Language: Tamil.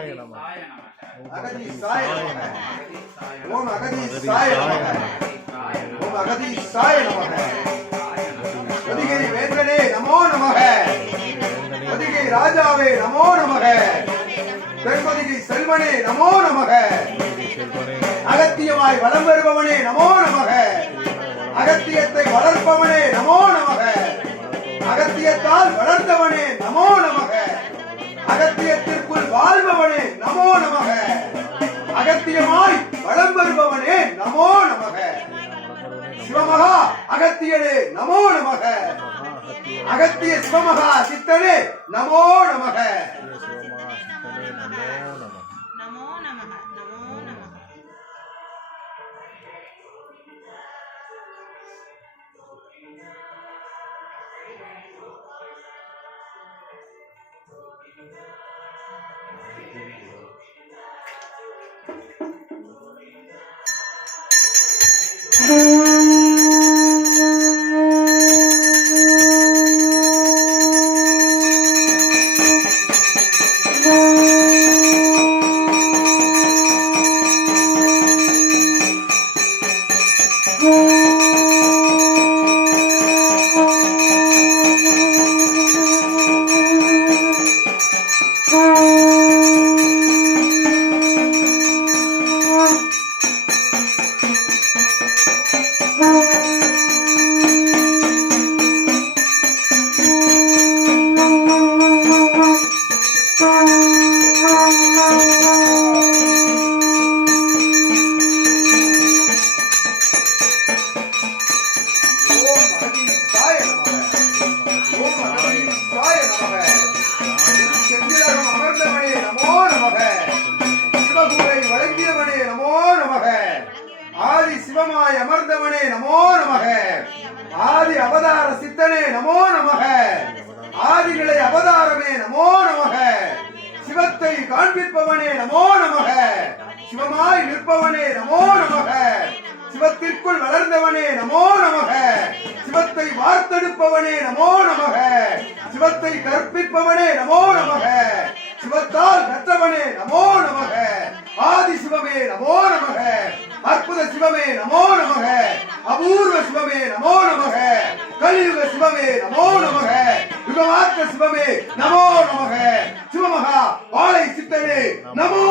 Om அகதீசாய நமக. ஓம் அகதீசாய நமக. ஓம் அகதீசாய நமக. பொதிகை வேந்தனே நமோ நமக. பொதிகை ராஜாவே நமோ நமக. தென்பொதிகை செல்வனே நமோ நமக. அகத்தியமாய் வலம் வருபவனே நமோ நமக. அகத்தியத்தை வளர்ப்பவனே நமோ நமக. அகத்தியத்தால் வளர்ந்தவனே நமோ நமக. அகத்தியத்திற்குள் வாழ்பவனே நமோ நமக. அகத்தியமாய் வலம் வருபவனே நமோ நமக. சிவமகா அகத்தியனே நமோ நமக. அகத்திய சிவமகா சித்தனே நமோ நமக. ஆதி சிவமாய் அமர்ந்தவனே நமோ நமக. ஆதி அவதார சித்தனே நமோ நமக. ஆதிநிலை அவதாரமே நமோ நமக. சிவத்தை காண்பிப்பவனே நமோ நமக. சிவமாய் நிற்பவனே நமோ நமக. சிவத்திற்குள் வளர்ந்தவனே நமோ நமக. சிவத்தை வார்த்தெடுப்பவனே நமோ நமக. சிவத்தை கற்பிப்பவனே நமோ நமக. சிவத்தால் கற்றவனே நமோ நமக. ஆதி சிவமே நமோ நமக. அற்புத சிவமே நமோ நமக. அபூர்வ சிவமே நமோ நமக. கலியுக சிவமே நமோ நமக. யுகமார்க்க சிவமே நமோ நமக. சிவமகா வாழை சித்தனே நமோ